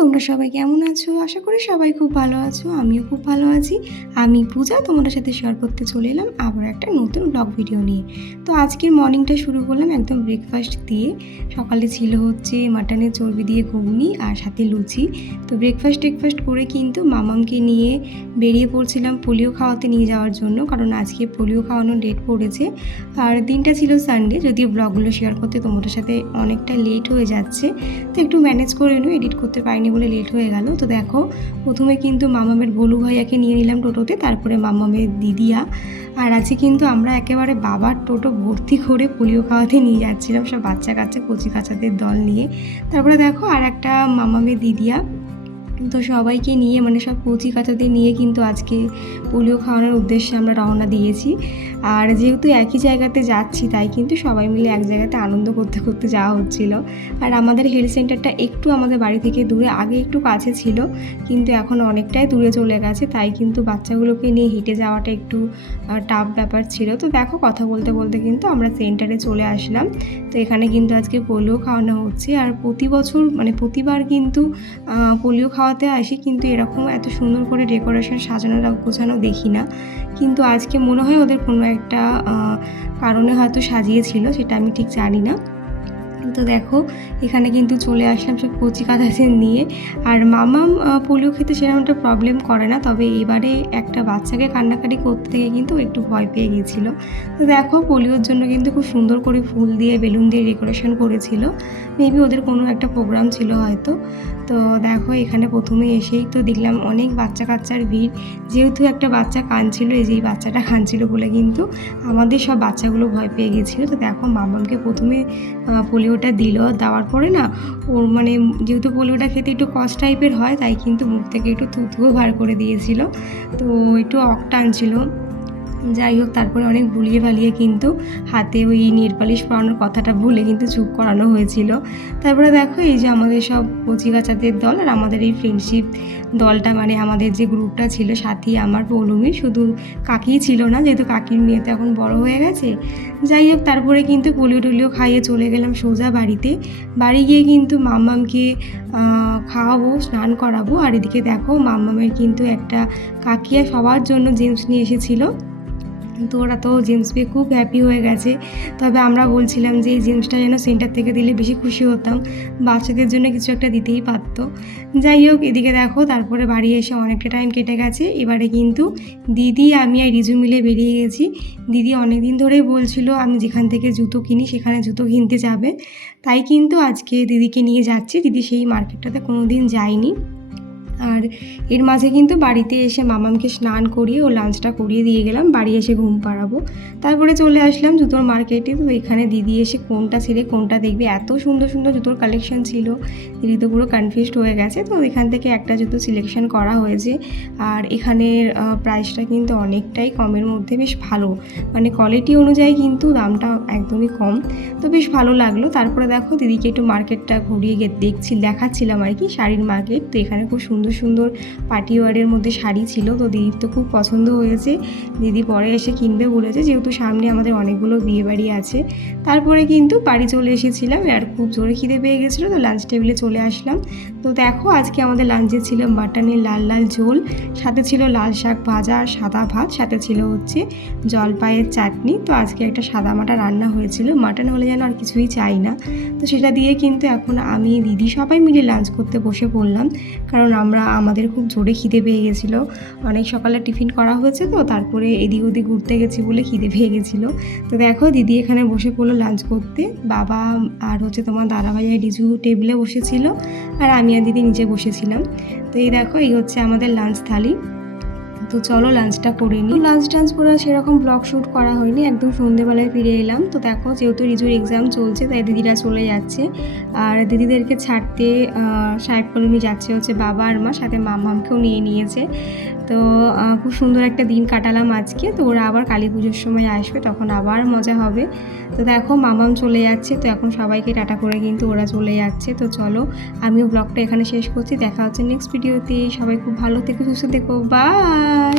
তোমরা সবাই কেমন আছো? আশা করি সবাই খুব ভালো আছো। আমিও খুব ভালো আছি। আমি পূজা তোমাদের সাথে শেয়ার করতে চলে এলাম আবার একটা নতুন ব্লগ ভিডিও নিয়ে। তো আজকের মর্নিংটা শুরু করলাম একদম ব্রেকফাস্ট দিয়ে। সকালে ছিল হচ্ছে মাটনের চর্বি দিয়ে ঘুগনি আর সাথে লুচি। তো টেকফাস্ট করে কিন্তু মামামকে নিয়ে বেরিয়ে পড়ছিলাম পোলিও খাওয়াতে নিয়ে যাওয়ার জন্য, কারণ আজকে পোলিও খাওয়ানোর ডেট পড়েছে। আর দিনটা ছিল সানডে, যদিও ব্লগগুলো শেয়ার করতে তোমাদের সাথে অনেকটা লেট হয়ে যাচ্ছে, তো একটু ম্যানেজ করে নিও, এডিট করতে পারিনি বলে লেট হয়ে গেল। তো দেখো, প্রথমে কিন্তু মামামের গোলু ভাইয়াকে নিয়ে নিলাম টোটোতে, তারপরে মামামের দিদিয়া। আর আজকে কিন্তু আমরা একেবারে বাবার টোটো ভর্তি করে পোলিও খাওয়াতে নিয়ে যাচ্ছিলাম, সব বাচ্চা কাচ্চা কচি কাচাদের দল নিয়ে। তারপরে দেখো আর একটা মামামের দিদিয়া। তো সবাইকে নিয়ে মানে সব কচি কাচাদের নিয়ে কিন্তু আজকে পোলিও খাওয়ানোর উদ্দেশ্যে আমরা রওনা দিয়েছি। আর যেহেতু একই জায়গাতে যাচ্ছি, তাই কিন্তু সবাই মিলে এক জায়গাতে আনন্দ করতে করতে যাওয়া হচ্ছিল। আর আমাদের হেলথ সেন্টারটা একটু আমাদের বাড়ি থেকে দূরে, আগে একটু কাছে ছিল কিন্তু এখন অনেকটাই দূরে চলে গেছে, তাই কিন্তু বাচ্চাগুলোকে নিয়ে হেঁটে যাওয়াটা একটু টাফ ব্যাপার ছিল। তো দেখো, কথা বলতে বলতে কিন্তু আমরা সেন্টারে চলে আসলাম। তো এখানে কিন্তু আজকে পোলিও খাওয়ানো হচ্ছে। আর প্রতি বছর মানে প্রতিবার কিন্তু পোলিও খাওয়াতে আসি, কিন্তু এরকম এত সুন্দর করে ডেকোরেশন সাজানো গোছানো দেখি না। কিন্তু আজকে মনে হয় ওদের কোনো একটা কারণে হয়তো সাজিয়েছিল, সেটা আমি ঠিক জানি না। তো দেখো, এখানে কিন্তু চলে আসলাম সব কচি কাঁচাদের নিয়ে। আর মামাম পোলিও খেতে সেরকম একটা প্রবলেম করে না, তবে এবারে একটা বাচ্চাকে কান্নাকাটি করতে থেকে কিন্তু একটু ভয় পেয়ে গিয়েছিলো। তো দেখো, পোলিওর জন্য কিন্তু খুব সুন্দর করে ফুল দিয়ে বেলুন দিয়ে ডেকোরেশন করেছিল, মেবি ওদের কোনো একটা প্রোগ্রাম ছিল হয়তো। তো দেখো, এখানে প্রথমে এসেই তো দেখলাম অনেক বাচ্চা কাচ্চার ভিড়। যেহেতু একটা বাচ্চা কাঁদছিল, এই বাচ্চাটা কাঁদছিল বলে কিন্তু আমাদের সব বাচ্চাগুলো ভয় পেয়ে গেছিলো। তো দেখো, মামামকে প্রথমে পোলিওটা দিল, দেওয়ার পরে না ওর মানে যেহেতু পোলিওটা খেতে একটু কষ্ট টাইপের হয়, তাই কিন্তু মুখ থেকে একটু থুথুও বার করে দিয়েছিল, তো একটু টানছিল। যাই হোক, তারপরে অনেক ভুলিয়ে ভালিয়ে কিন্তু হাতে ওই নেল পালিশ পরানোর কথাটা ভুলে কিন্তু চুপ করানো হয়েছিল। তারপরে দেখো, এই যে আমাদের সব কচি কাচাদের দল আর আমাদের এই ফ্রেন্ডশিপ দলটা, মানে আমাদের যে গ্রুপটা ছিল, সাথী আমার পৌলমী, শুধু কাকিই ছিল না, যেহেতু কাকির মেয়ে তো এখন বড় হয়ে গেছে। যাই হোক, তারপরে কিন্তু পোলিও টোলিও খাইয়ে চলে গেলাম সোজা বাড়িতে। বাড়ি গিয়ে কিন্তু মাম্মামকে খাওয়াবো, স্নান করাবো। আর এদিকে দেখো, মাম্মামের কিন্তু একটা কাকিয়া সবার জন্য জেমস নিয়ে এসেছিলো। তো ওরা তো জেমস পেয়ে খুব হ্যাপি হয়ে গেছে। তবে আমরা বলছিলাম যে এই জেমসটা যেন সেন্টার থেকে দিলে বেশি খুশি হতাম, বাচ্চাদের জন্য কিছু একটা দিতেই পারতো। যাই হোক, এদিকে দেখো, তারপরে বাড়ি এসে অনেকটা টাইম কেটে গেছে। এবারে কিন্তু দিদি, আমি আর রিজু মিলে বেরিয়ে গেছি। দিদি অনেক দিন ধরেই বলছিল আমি যেখান থেকে জুতো কিনি সেখানে জুতো কিনতে যাবে, তাই কিন্তু আজকে দিদিকে নিয়ে যাচ্ছি। দিদি সেই মার্কেটটাতে কোনো দিন যায়নি। আর এর মাঝে কিন্তু বাড়িতে এসে মামামকে স্নান করিয়ে ও লাঞ্চটা করিয়ে দিয়ে গেলাম, বাড়ি এসে ঘুম পাড়াবো। তারপরে চলে আসলাম জুতোর মার্কেটে। তো এখানে দিদি এসে কোনটা ছেড়ে কোনটা দেখবে, এত সুন্দর সুন্দর জুতোর কালেকশন ছিল, দিদি তো পুরো কনফিউজড হয়ে গেছে। তো এখান থেকে একটা জুতো সিলেকশন করা হয়েছে। আর এখানের প্রাইসটা কিন্তু অনেকটাই কমের মধ্যে, বেশ ভালো, মানে কোয়ালিটি অনুযায়ী কিন্তু দামটা একদমই কম। তো বেশ ভালো লাগলো। তারপরে দেখো, দিদিকে একটু মার্কেটটা ঘুরিয়ে দেখাচ্ছিলাম আর কি, শাড়ির মার্কেট। তো এখানে খুব সুন্দর সুন্দর পার্টি ওয়ারের মধ্যে শাড়ি ছিল, তো দিদির তো খুব পছন্দ হয়েছে। দিদি পরে এসে কিনবে বলেছে, যেহেতু সামনে আমাদের অনেকগুলো বিয়ে বাড়ি আছে। তারপরে কিন্তু বাড়ি চলে এসেছিলাম, আর খুব জোরে খিদে পেয়ে গেছিলো, তো লাঞ্চ টেবিলে চলে আসলাম। তো দেখো, আজকে আমাদের লাঞ্চে ছিল মাটনের লাল লাল ঝোল, সাথে ছিল লাল শাক ভাজা আর সাদা ভাত, সাথে ছিল হচ্ছে জলপাইয়ের চাটনি। তো আজকে একটা সাদা মাটা রান্না হয়েছিল, মাটন হলে যেন আর কিছুই চাই না। তো সেটা দিয়ে কিন্তু এখন আমি দিদি সবাই মিলে লাঞ্চ করতে বসে পড়লাম, কারণ আমাদের খুব জোরে খিদে পেয়ে গেছিলো। অনেক সকালে টিফিন করা হয়েছে, তো তারপরে এদিক ওদিক ঘুরতে গেছি বলে খিদে পেয়ে গেছিলো। তো দেখো, দিদি এখানে বসে পড়লো লাঞ্চ করতে, বাবা আর হচ্ছে তোমার দাদাভাই আর রিজু টেবিলে বসেছিল, আর আমি আর দিদি নিচে বসেছিলাম। তো এই দেখো, এই হচ্ছে আমাদের লাঞ্চ থালি। তো চলো লাঞ্চটা করে নিই। লাঞ্চ টাঞ্চ করে সেরকম ব্লগ শ্যুট করা হয়নি, একদম সন্ধ্যেবেলায় ফিরে এলাম। তো দেখো, যেহেতু রিজুর এক্সাম চলছে, তাই দিদিরা চলে যাচ্ছে। আর দিদিদেরকে ছাড়তে সাহেব কলোনি যাচ্ছে হচ্ছে বাবা আর মা, সাথে মামামকেও নিয়ে নিয়েছে। তো খুব সুন্দর একটা দিন কাটালাম আজকে। তো ওরা আবার কালী পুজোর সময় আসবে, তখন আবার মজা হবে। তো দেখো, মামাম চলে যাচ্ছে, তো এখন সবাইকে টাটা করে কিন্তু ওরা চলে যাচ্ছে। তো চলো, আমিও ব্লগটা এখানে শেষ করছি, দেখা হচ্ছে নেক্সট ভিডিওতে। সবাই খুব ভালো থেকো, সুস্থ থেকো, বাই।